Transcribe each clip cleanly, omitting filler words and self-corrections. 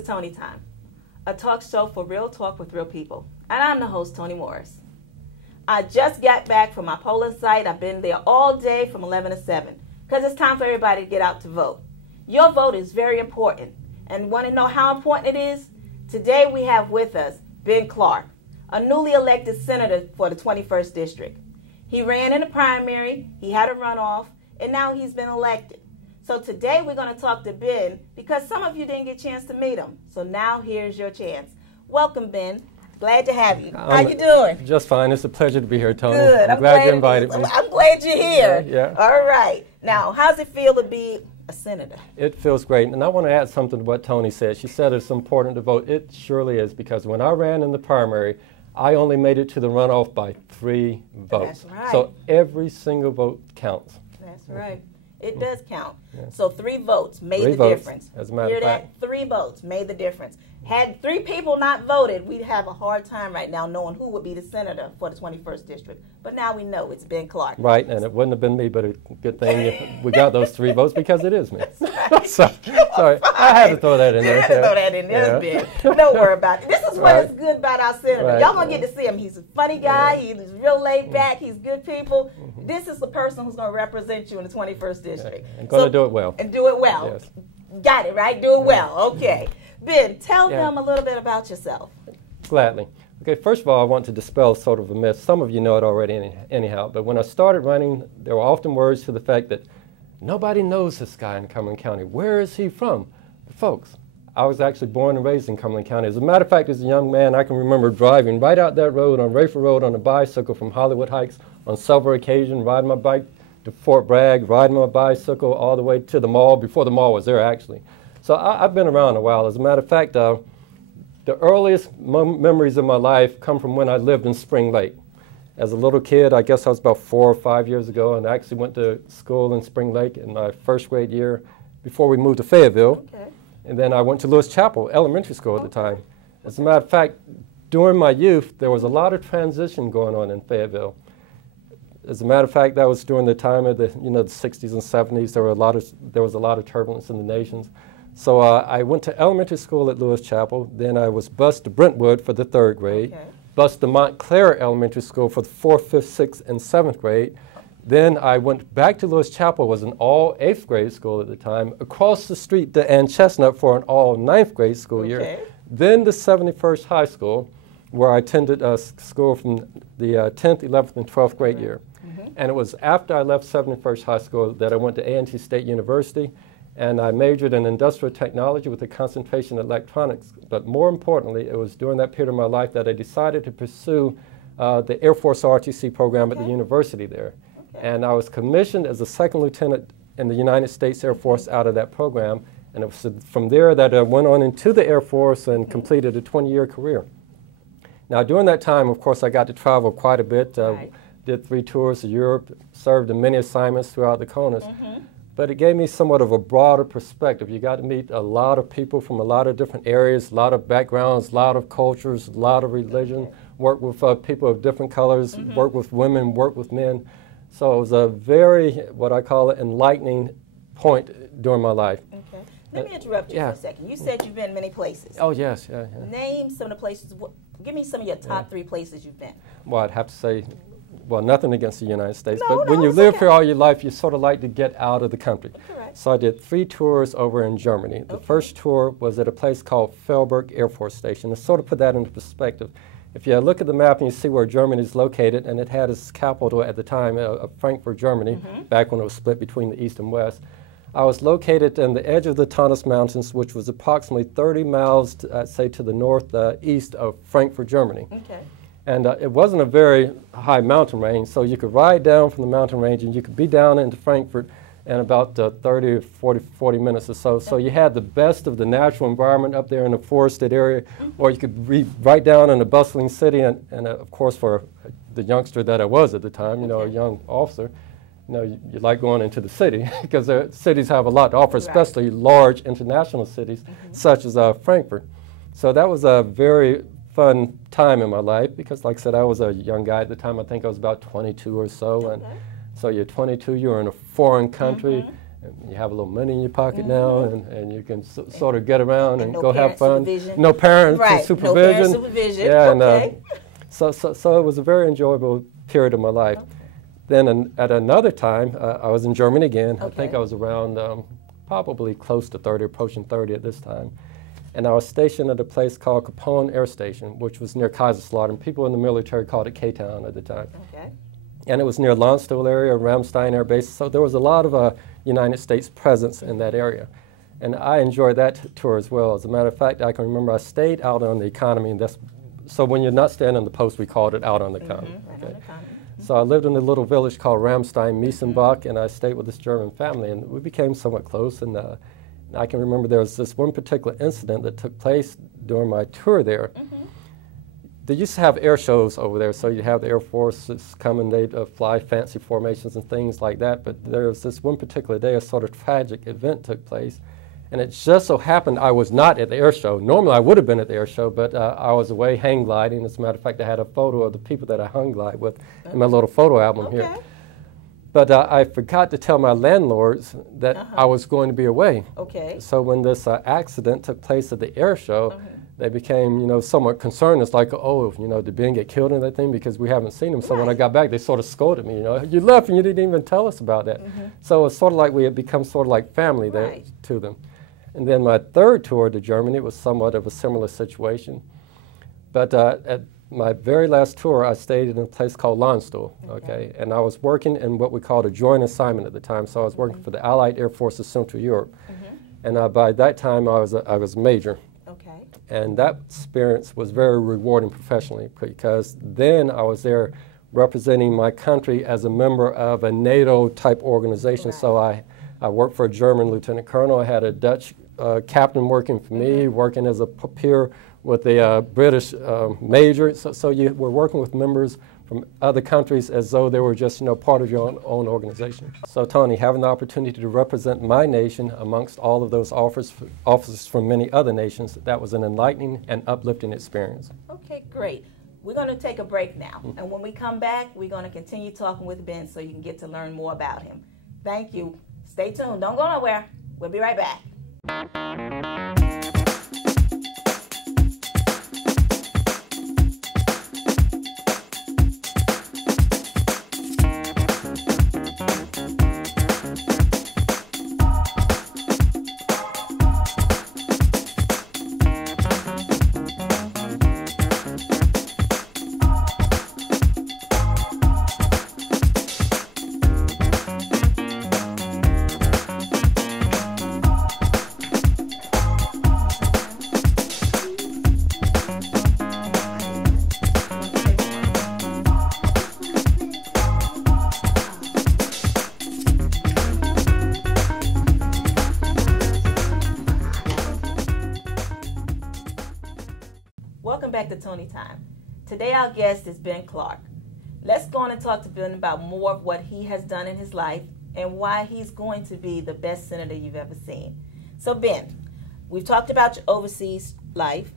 to Tony Time, a talk show for real talk with real people. And I'm the host, Toni Morris. I just got back from my polling site. I've been there all day from 11 to 7 because it's time for everybody to get out to vote. Your vote is very important. And want to know how important it is? Today we have with us Ben Clark, a newly elected senator for the 21st District. He ran in the primary, he had a runoff, and now he's been elected. So today we're going to talk to Ben because some of you didn't get a chance to meet him. So now here's your chance. Welcome, Ben. Glad to have you. How you doing? Just fine. It's a pleasure to be here, Toni. Good. I'm glad you invited me. I'm glad you're here. Yeah. All right. Now, how's it feel to be a senator? It feels great. And I want to add something to what Toni said. She said it's important to vote. It surely is, because when I ran in the primary, I only made it to the runoff by 3 votes. That's right. So every single vote counts. That's right. It does count. Yes. So 3 votes made 3 the votes, difference. as a matter Hear of fact. that? 3 votes made the difference. Had 3 people not voted, we'd have a hard time right now knowing who would be the senator for the 21st District. But now we know it's Ben Clark. Right, and it wouldn't have been me, but a good thing if we got those 3 votes because it is me. Right. So, sorry, I had to throw that in there. You had to throw that in there, Ben. Don't worry about it. This is what is good about our senator. Right. Y'all gonna get to see him. He's a funny guy. He's real laid back. He's good people. This is the person who's gonna represent you in the 21st District. And going to do it well. And do it well. Yes. Got it, right? Do it well. Okay. Ben, tell Yeah. them a little bit about yourself. Gladly. Okay, first of all, I want to dispel sort of a myth. Some of you know it already anyhow, but when I started running, there were often words to the fact that nobody knows this guy in Cumberland County. Where is he from? Folks, I was actually born and raised in Cumberland County. As a matter of fact, as a young man, I can remember driving right out that road on Rayford Road on a bicycle from Hollywood Heights on several occasions, riding my bike to Fort Bragg, riding my bicycle all the way to the mall, before the mall was there actually. So I've been around a while. As a matter of fact, the earliest memories of my life come from when I lived in Spring Lake. As a little kid, I guess I was about 4 or 5 years ago, and I actually went to school in Spring Lake in my first grade year before we moved to Fayetteville. Okay. And then I went to Lewis Chapel Elementary School at the time. As a matter of fact, during my youth, there was a lot of transition going on in Fayetteville. As a matter of fact, that was during the time of the 60s and 70s. There was a lot of turbulence in the nations. So I went to elementary school at Lewis Chapel. Then I was bused to Brentwood for the 3rd grade. Okay. Bused to Montclair Elementary School for the 4th, 5th, 6th, and 7th grade. Then I went back to Lewis Chapel, was an all 8th grade school at the time, across the street to Ann Chestnut for an all 9th grade school year. Then to 71st High School, where I attended school from the 10th, 11th, and 12th grade year. And it was after I left 71st High School that I went to A&T State University, and I majored in industrial technology with a concentration in electronics. But more importantly, it was during that period of my life that I decided to pursue the Air Force ROTC program at the university there. And I was commissioned as a 2nd lieutenant in the United States Air Force out of that program. And it was from there that I went on into the Air Force and completed a 20-year career. Now, during that time, of course, I got to travel quite a bit. Did 3 tours of Europe, served in many assignments throughout the CONUS. But it gave me somewhat of a broader perspective. You got to meet a lot of people from a lot of different areas, a lot of backgrounds, a lot of cultures, a lot of religion, work with people of different colors, work with women, work with men. So it was a very, what I call it, enlightening point during my life. Okay. Let me interrupt you for a second. You said you've been many places. Oh, yes. Yeah. Name some of the places. Give me some of your top 3 places you've been. Well, I'd have to say, well, nothing against the United States, No, but when you live here all your life, you sort of like to get out of the country. Correct. So I did 3 tours over in Germany. The first tour was at a place called Fellberg Air Force Station. To sort of put that into perspective, if you look at the map and you see where Germany is located, and it had its capital at the time of Frankfurt, Germany, back when it was split between the East and West. I was located in the edge of the Taunus Mountains, which was approximately 30 miles, I'd say, to the northeast of Frankfurt, Germany. Okay. And it wasn't a very high mountain range, so you could ride down from the mountain range and you could be down into Frankfurt in about 30 or 40 minutes or so. So you had the best of the natural environment up there in the forested area, or you could be right down in a bustling city. And of course, for the youngster that I was at the time, a young officer, you like going into the city because cities have a lot to offer, especially large international cities such as Frankfurt. So that was a very fun time in my life because, like I said, I was a young guy at the time. I think I was about 22 or so. And so you're 22, you're in a foreign country, And you have a little money in your pocket now, and you can sort of get around and no go have fun. Supervision. No parents Right. supervision. No parent supervision. Yeah, Okay. and so it was a very enjoyable period of my life. Okay. Then at another time, I was in Germany again. I think Okay. I was around probably close to 30, approaching 30 at this time. And I was stationed at a place called Capone Air Station, which was near Kaiserslautern. People in the military called it K-Town at the time. Okay. And it was near Landstuhl area, Ramstein Air Base. So there was a lot of United States presence in that area. And I enjoyed that tour as well. As a matter of fact, I can remember I stayed out on the economy. And so when you're not staying on the post, we called it out on the economy. Right on Okay. the economy. So I lived in a little village called Ramstein, Miesenbach, and I stayed with this German family, and we became somewhat close. And I can remember there was this one particular incident that took place during my tour there. They used to have air shows over there, so you'd have the Air Forces come and they'd fly fancy formations and things like that. But there was this one particular day, a sort of tragic event took place. And it just so happened I was not at the air show. Normally I would have been at the air show, but I was away hang gliding. As a matter of fact, I had a photo of the people that I hung glide with in my little photo album here. But I forgot to tell my landlords that I was going to be away. Okay. So when this accident took place at the air show, they became, somewhat concerned. It's like, oh, did Ben get killed in that thing? Because we haven't seen him. So when I got back, they sort of scolded me, you left and you didn't even tell us about that. So it's sort of like we had become sort of like family there to them. And then my third tour to Germany was somewhat of a similar situation. But at my very last tour, I stayed in a place called Landstuhl, okay? And I was working in what we called a joint assignment at the time. So I was working for the Allied Air Forces Central Europe. And by that time, I was a major. Okay. And that experience was very rewarding professionally, because then I was there representing my country as a member of a NATO-type organization. So I worked for a German lieutenant colonel. I had a Dutch captain working for me, working as a peer with a British major. So you were working with members from other countries as though they were just part of your own organization. So Tony, having the opportunity to represent my nation amongst all of those officers from many other nations, that was an enlightening and uplifting experience. Okay, great. We're going to take a break now. And when we come back, we're going to continue talking with Ben so you can get to learn more about him. Thank you. Stay tuned. Don't go nowhere. We'll be right back. Welcome back to Tony Time. Today our guest is Ben Clark. Let's go on and talk to Ben about more of what he has done in his life and why he's going to be the best senator you've ever seen. So Ben, we've talked about your overseas life.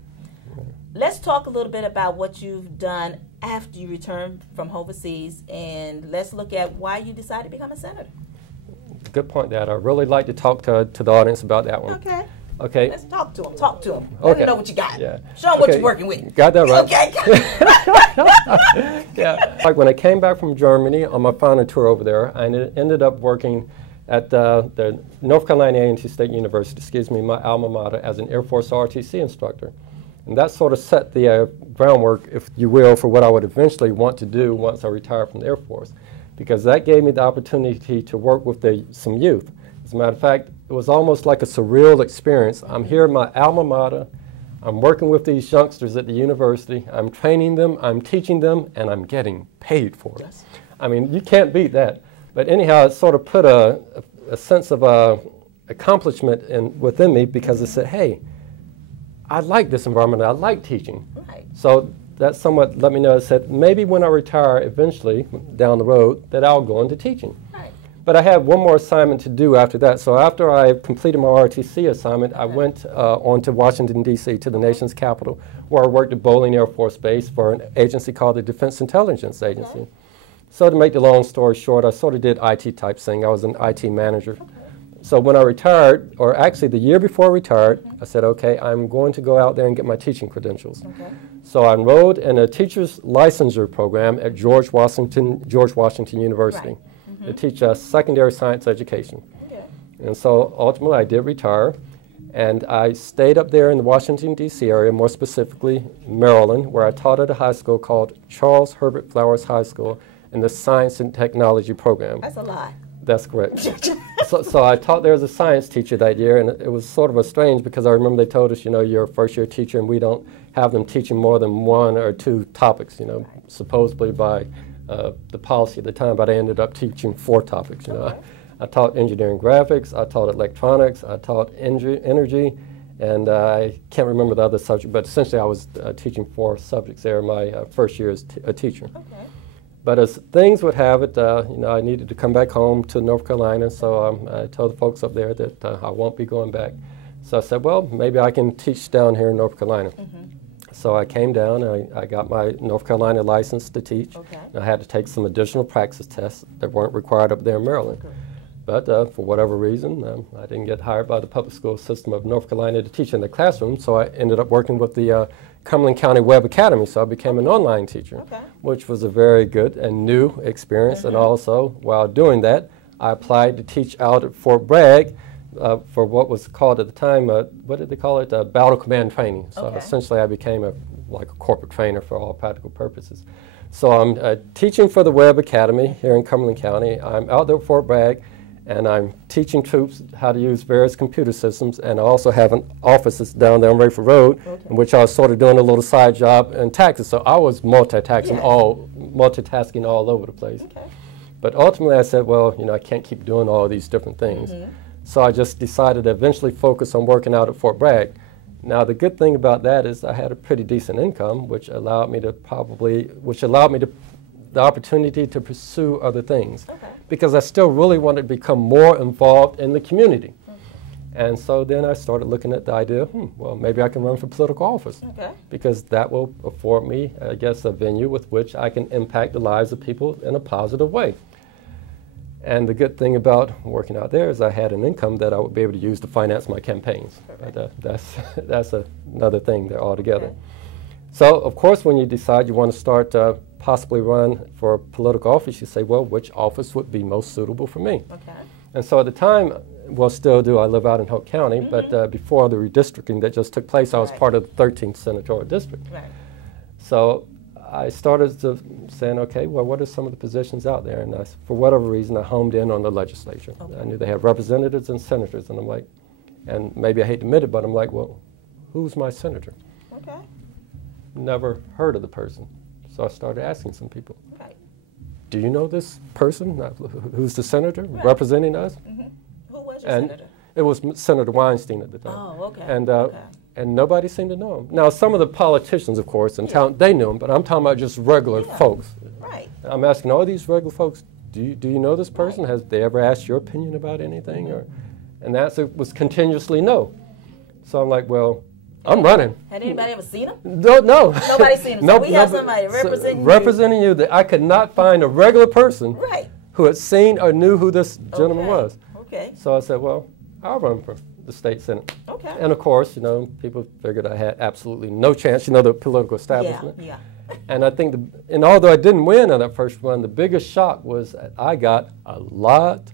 Let's talk a little bit about what you've done after you returned from overseas, and let's look at why you decided to become a senator. Good point, Dad. I'd really like to talk to the audience about that one. Okay. Okay. Let's talk to him. Talk to him. Let him know what you got. Yeah. Show him what you're working with. Got that right. Okay. Yeah. Like when I came back from Germany on my final tour over there, I ended up working at the North Carolina A&T State University, my alma mater, as an Air Force ROTC instructor. And that sort of set the groundwork, if you will, for what I would eventually want to do once I retired from the Air Force, because that gave me the opportunity to work with some youth. As a matter of fact, it was almost like a surreal experience. I'm here in my alma mater, I'm working with these youngsters at the university, I'm training them, I'm teaching them, and I'm getting paid for it. Yes. I mean, you can't beat that. But anyhow, it sort of put a sense of accomplishment within me, because it said, hey, I like this environment, I like teaching. Right. So that somewhat let me know, it said, maybe when I retire eventually down the road, that I'll go into teaching. Right. But I had one more assignment to do after that. So after I completed my ROTC assignment, I went on to Washington, D.C., to the nation's capital, where I worked at Bolling Air Force Base for an agency called the Defense Intelligence Agency. Okay. So to make the long story short, I sort of did IT type thing. I was an IT manager. Okay. So when I retired, or actually the year before I retired, I said, okay, I'm going to go out there and get my teaching credentials. Okay. So I enrolled in a teacher's licensure program at George Washington University to teach secondary science education. Okay. And so ultimately I did retire, and I stayed up there in the Washington, D.C. area, more specifically Maryland, where I taught at a high school called Charles Herbert Flowers High School in the Science and Technology program. That's a lie. That's correct. so I taught there as a science teacher that year, and it was sort of a strange because I remember they told us, you know, you're a first-year teacher and we don't have them teaching more than 1 or 2 topics, you know, supposedly by the policy at the time, but I ended up teaching 4 topics, you know. Okay. I taught engineering graphics, I taught electronics, I taught energy, and I can't remember the other subject, but essentially I was teaching 4 subjects there my first year as a teacher. Okay. But as things would have it, you know, I needed to come back home to North Carolina, so I told the folks up there that I won't be going back. So I said, well, maybe I can teach down here in North Carolina. So I came down, and I got my North Carolina license to teach. Okay. And I had to take some additional practice tests that weren't required up there in Maryland. Okay. But for whatever reason, I didn't get hired by the public school system of North Carolina to teach in the classroom, so I ended up working with the Cumberland County Web Academy, so I became an online teacher, Okay. which was a very good and new experience. And also, while doing that, I applied to teach out at Fort Bragg for what was called at the time, what did they call it? Battle Command Training. So Okay. essentially, I became like a corporate trainer for all practical purposes. So I'm teaching for the Web Academy here in Cumberland County. I'm out there at Fort Bragg, and I'm teaching troops how to use various computer systems, and I also have an office that's down there on Rayford Road, Okay. in which I was sort of doing a little side job in taxes. So I was multitasking all over the place. Okay. But ultimately I said, well, you know, I can't keep doing all of these different things. So I just decided to eventually focus on working out at Fort Bragg. Now the good thing about that is I had a pretty decent income, which allowed me to the opportunity to pursue other things, Okay. because I still really wanted to become more involved in the community. And so then I started looking at the idea, well, maybe I can run for political office, Okay. because that will afford me, I guess, a venue with which I can impact the lives of people in a positive way. And the good thing about working out there is I had an income that I would be able to use to finance my campaigns. But, that's another thing there altogether. Okay. So, of course, when you decide you want to start possibly run for political office, you say, well, which office would be most suitable for me? Okay. And so at the time, well, still do, I live out in Hope County, but before the redistricting that just took place, I was Right. part of the 13th Senatorial District. Right. So I started to saying, okay, well, what are some of the positions out there? And for whatever reason, I homed in on the legislature. Okay. I knew they had representatives and senators, and I'm like, and maybe I hate to admit it, but I'm like, well, who's my senator? Okay. Never heard of the person. So I started asking some people, Right. do you know this person who's the senator Right. representing us? Who was your And senator? it was Senator Weinstein at the time. Oh, okay. And, Okay. and nobody seemed to know him. Now, some of the politicians, of course, in town, they knew him, but I'm talking about just regular Yeah. folks. Right. I'm asking all these regular folks, do you know this person? Has they ever asked your opinion about anything? And the answer was continuously no. So I'm like, well, I'm running. Had anybody ever seen him? No. Nobody's seen him. So we have somebody representing you. That I could not find a regular person Right. who had seen or knew who this gentleman Okay. was. Okay. So I said, well, I'll run for the state senate. Okay. And of course, you know, people figured I had absolutely no chance, you know, the political establishment. Yeah. And I think, and although I didn't win in that first run, the biggest shock was I got a lot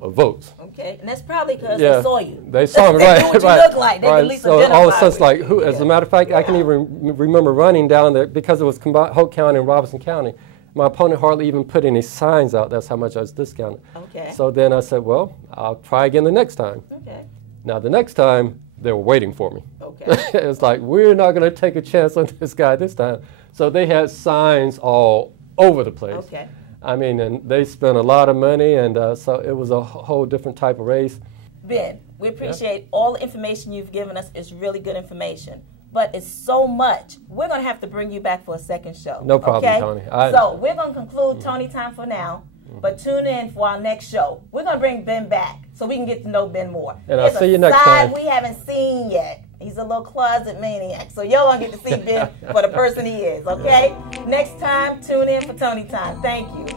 of votes. Okay. And that's probably because Yeah. they saw you. They saw me, They right. knew what you right, look like. They right. could at least So all of a identify sudden, it's like, with who? you. As a matter of fact, I can even remember running down there because it was Hope County and Robeson County. My opponent hardly even put any signs out. That's how much I was discounted. Okay. So then I said, well, I'll try again the next time. Okay. Now, the next time, they were waiting for me. Okay. It's like, we're not going to take a chance on this guy this time. So they had signs all over the place. Okay. I mean, and they spent a lot of money, and so it was a whole different type of race. Ben, we appreciate all the information you've given us. It's really good information. But it's so much. We're going to have to bring you back for a second show. No problem, okay? Tony. So we're going to conclude Tony Time for now. But tune in for our next show. We're going to bring Ben back so we can get to know Ben more. And I'll see you next time. time. We haven't seen yet. He's a little closet maniac. So y'all going to get to see Ben for the person he is, okay? Next time, tune in for Tony Time. Thank you.